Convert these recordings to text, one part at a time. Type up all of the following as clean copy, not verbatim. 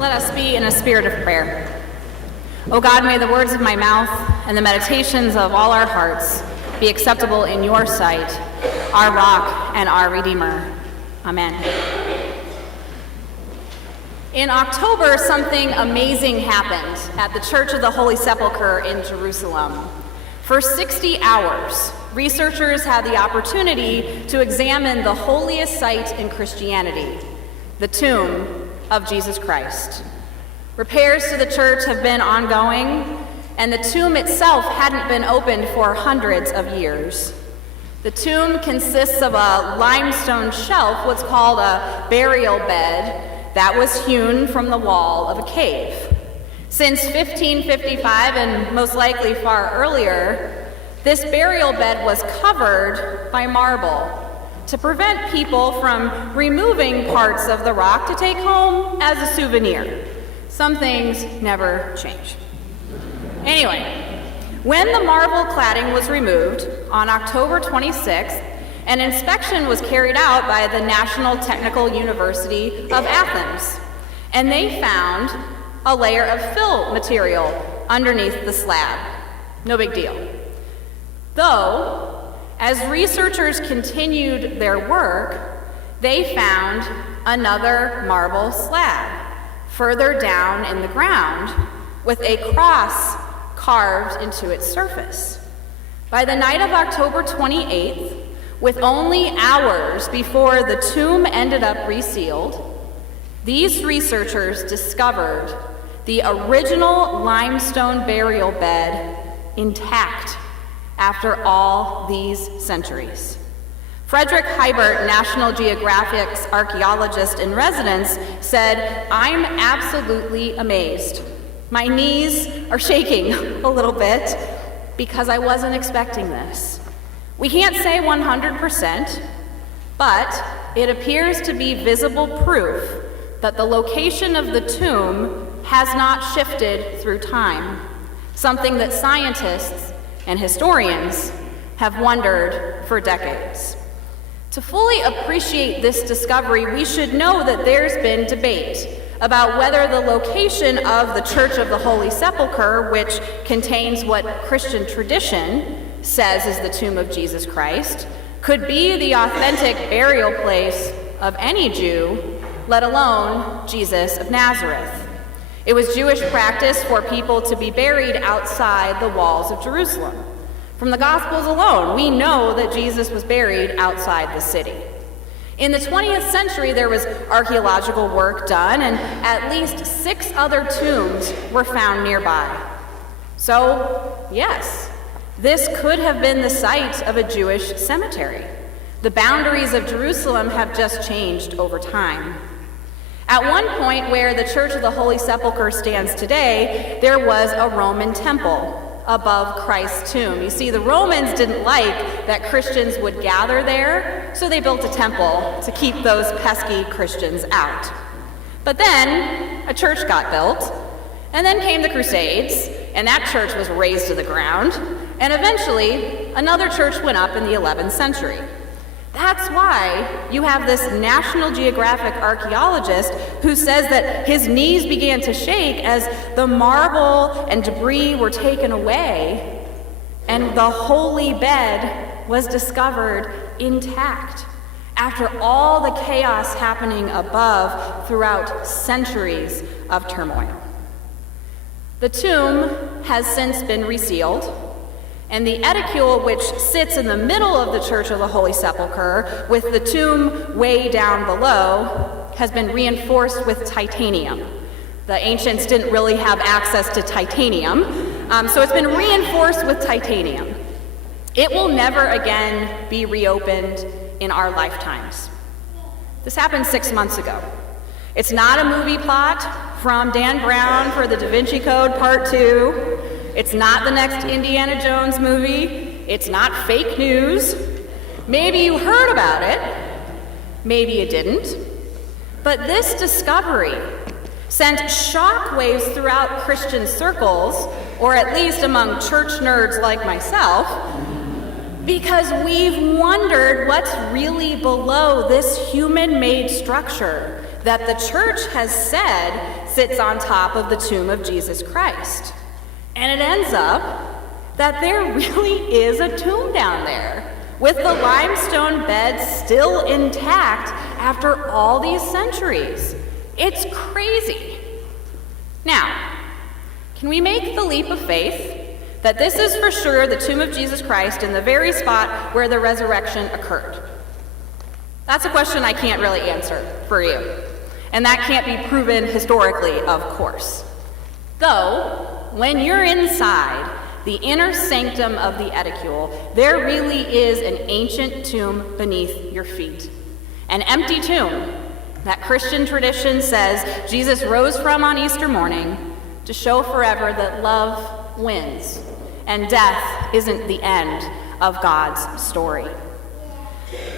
Let us be in a spirit of prayer. O God, may the words of my mouth and the meditations of all our hearts be acceptable in your sight, our rock and our Redeemer. Amen. In October, something amazing happened at the Church of the Holy Sepulchre in Jerusalem. For 60 hours, researchers had the opportunity to examine the holiest site in Christianity, the tomb of Jesus Christ. Repairs to the church have been ongoing, and the tomb itself hadn't been opened for hundreds of years. The tomb consists of a limestone shelf, what's called a burial bed, that was hewn from the wall of a cave. Since 1555, and most likely far earlier, this burial bed was covered by marble to prevent people from removing parts of the rock to take home as a souvenir. Some things never change. Anyway, when the marble cladding was removed on October 26th, an inspection was carried out by the National Technical University of Athens, and they found a layer of fill material underneath the slab. No big deal. Though, as researchers continued their work, they found another marble slab further down in the ground with a cross carved into its surface. By the night of October 28th, with only hours before the tomb ended up resealed, these researchers discovered the original limestone burial bed intact after all these centuries. Frederick Heibert, National Geographic's archaeologist in residence, said, "I'm absolutely amazed. My knees are shaking a little bit because I wasn't expecting this. We can't say 100%, but it appears to be visible proof that the location of the tomb has not shifted through time, something that scientists and historians have wondered for decades." To fully appreciate this discovery, we should know that there's been debate about whether the location of the Church of the Holy Sepulchre, which contains what Christian tradition says is the tomb of Jesus Christ, could be the authentic burial place of any Jew, let alone Jesus of Nazareth. It was Jewish practice for people to be buried outside the walls of Jerusalem. From the Gospels alone, we know that Jesus was buried outside the city. In the 20th century, there was archaeological work done, and at least 6 other tombs were found nearby. So, yes, this could have been the site of a Jewish cemetery. The boundaries of Jerusalem have just changed over time. At one point, where the Church of the Holy Sepulchre stands today, there was a Roman temple above Christ's tomb. You see, the Romans didn't like that Christians would gather there, so they built a temple to keep those pesky Christians out. But then a church got built, and then came the Crusades, and that church was razed to the ground, and eventually another church went up in the 11th century. That's why you have this National Geographic archaeologist who says that his knees began to shake as the marble and debris were taken away, and the holy bed was discovered intact after all the chaos happening above throughout centuries of turmoil. The tomb has since been resealed, and the edicule, which sits in the middle of the Church of the Holy Sepulchre, with the tomb way down below, has been reinforced with titanium. The ancients didn't really have access to titanium, so it's been reinforced with titanium. It will never again be reopened in our lifetimes. This happened 6 months ago. It's not a movie plot from Dan Brown for the Da Vinci Code Part 2. It's not the next Indiana Jones movie. It's not fake news. Maybe you heard about it. Maybe you didn't. But this discovery sent shockwaves throughout Christian circles, or at least among church nerds like myself, because we've wondered what's really below this human-made structure that the church has said sits on top of the tomb of Jesus Christ. And it ends up that there really is a tomb down there, with the limestone bed still intact after all these centuries. It's crazy. Now, can we make the leap of faith that this is for sure the tomb of Jesus Christ in the very spot where the resurrection occurred? That's a question I can't really answer for you. And that can't be proven historically, of course. Though, when you're inside the inner sanctum of the edicule, there really is an ancient tomb beneath your feet. An empty tomb that Christian tradition says Jesus rose from on Easter morning to show forever that love wins and death isn't the end of God's story.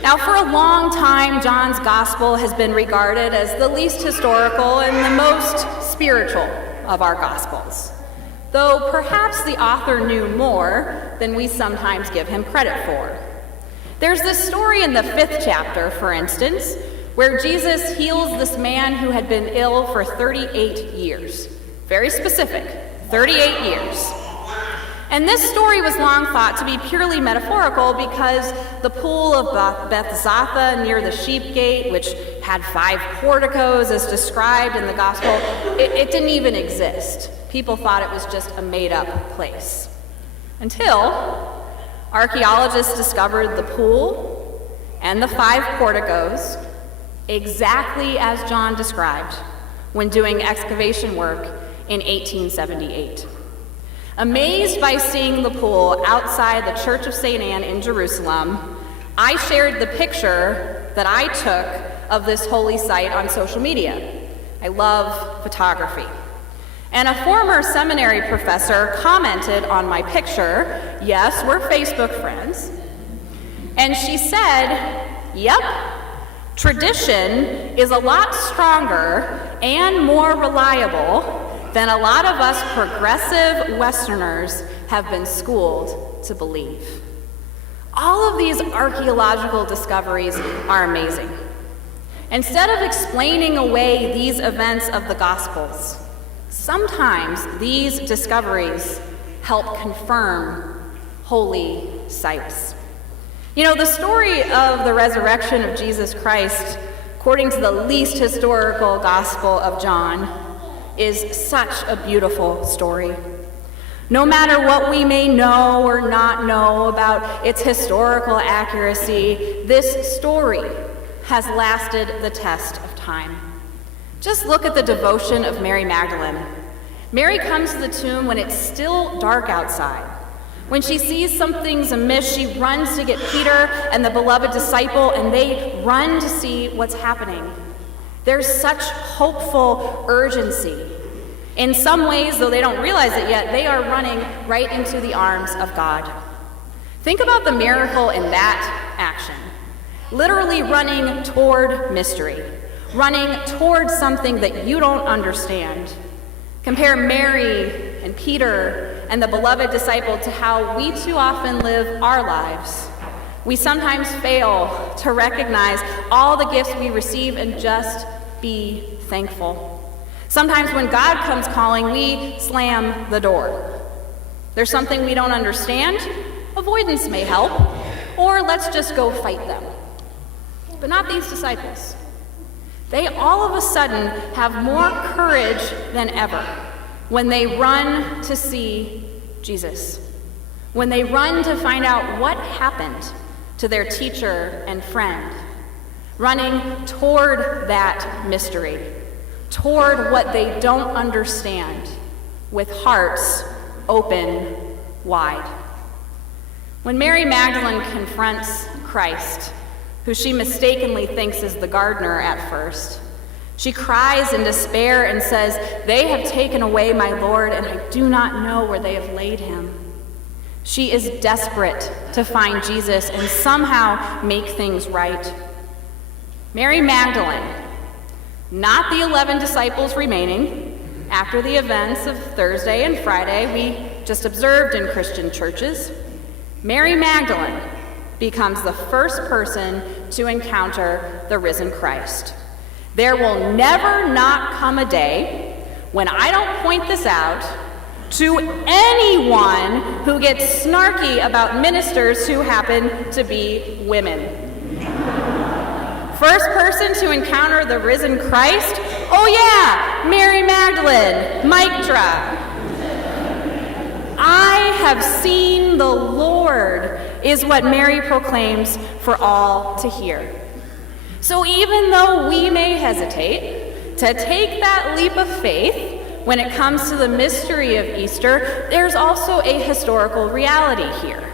Now, for a long time, John's gospel has been regarded as the least historical and the most spiritual of our gospels, though perhaps the author knew more than we sometimes give him credit for. There's this story in the 5th chapter, for instance, where Jesus heals this man who had been ill for 38 years. Very specific, 38 years. And this story was long thought to be purely metaphorical because the pool of Bethzatha near the sheep gate, which had 5 porticos as described in the gospel, it didn't even exist. People thought it was just a made-up place. Until archaeologists discovered the pool and the 5 porticos exactly as John described when doing excavation work in 1878. Amazed by seeing the pool outside the Church of St. Anne in Jerusalem, I shared the picture that I took of this holy site on social media. I love photography. And a former seminary professor commented on my picture. Yes, we're Facebook friends. And she said, "Yep, tradition is a lot stronger and more reliable than a lot of us progressive Westerners have been schooled to believe." All of these archaeological discoveries are amazing. Instead of explaining away these events of the Gospels, sometimes these discoveries help confirm holy sites. You know, the story of the resurrection of Jesus Christ, according to the least historical Gospel of John, is such a beautiful story. No matter what we may know or not know about its historical accuracy, this story has lasted the test of time. Just look at the devotion of Mary Magdalene. Mary comes to the tomb when it's still dark outside. When she sees something's amiss, she runs to get Peter and the beloved disciple, and they run to see what's happening. There's such hopeful urgency. In some ways, though they don't realize it yet, they are running right into the arms of God. Think about the miracle in that action. Literally running toward mystery, running toward something that you don't understand. Compare Mary and Peter and the beloved disciple to how we too often live our lives. We sometimes fail to recognize all the gifts we receive and just be thankful. Sometimes when God comes calling, we slam the door. There's something we don't understand, avoidance may help, or let's just go fight them. But not these disciples. They all of a sudden have more courage than ever when they run to see Jesus, when they run to find out what happened to their teacher and friend, running toward that mystery, toward what they don't understand, with hearts open wide. When Mary Magdalene confronts Christ, who she mistakenly thinks is the gardener at first, she cries in despair and says, "They have taken away my Lord, and I do not know where they have laid him." She is desperate to find Jesus and somehow make things right. Mary Magdalene, not the 11 disciples remaining after the events of Thursday and Friday we just observed in Christian churches. Mary Magdalene becomes the first person to encounter the risen Christ. There will never not come a day when I don't point this out to anyone who gets snarky about ministers who happen to be women. First person to encounter the risen Christ? Oh yeah, Mary Magdalene, mic drop. I have seen the Lord, is what Mary proclaims for all to hear. So even though we may hesitate to take that leap of faith when it comes to the mystery of Easter, there's also a historical reality here.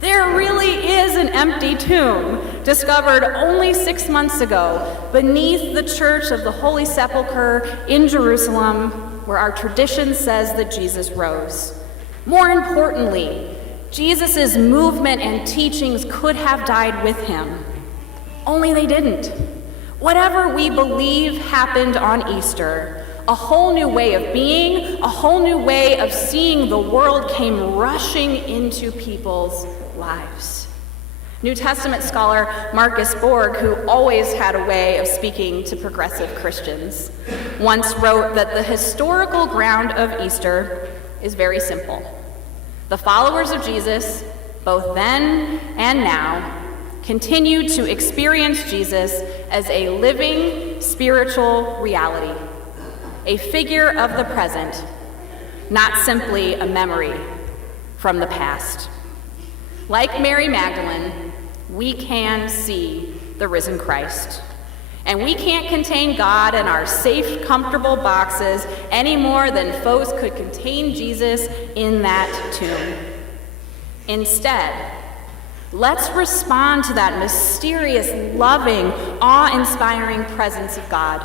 There really is an empty tomb discovered only 6 months ago beneath the Church of the Holy Sepulchre in Jerusalem, where our tradition says that Jesus rose. More importantly, Jesus' movement and teachings could have died with him, only they didn't. Whatever we believe happened on Easter, a whole new way of being, a whole new way of seeing the world came rushing into people's lives. New Testament scholar Marcus Borg, who always had a way of speaking to progressive Christians, once wrote that the historical ground of Easter is very simple. The followers of Jesus, both then and now, continue to experience Jesus as a living spiritual reality, a figure of the present, not simply a memory from the past. Like Mary Magdalene, we can see the risen Christ. And we can't contain God in our safe, comfortable boxes any more than foes could contain Jesus in that tomb. Instead, let's respond to that mysterious, loving, awe-inspiring presence of God.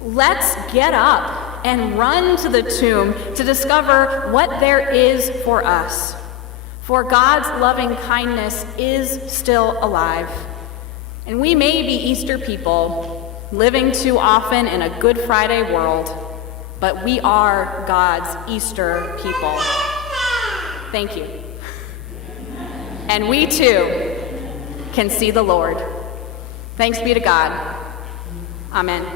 Let's get up and run to the tomb to discover what there is for us. For God's loving kindness is still alive. And we may be Easter people, living too often in a Good Friday world, but we are God's Easter people. Thank you. And we too can see the Lord. Thanks be to God. Amen.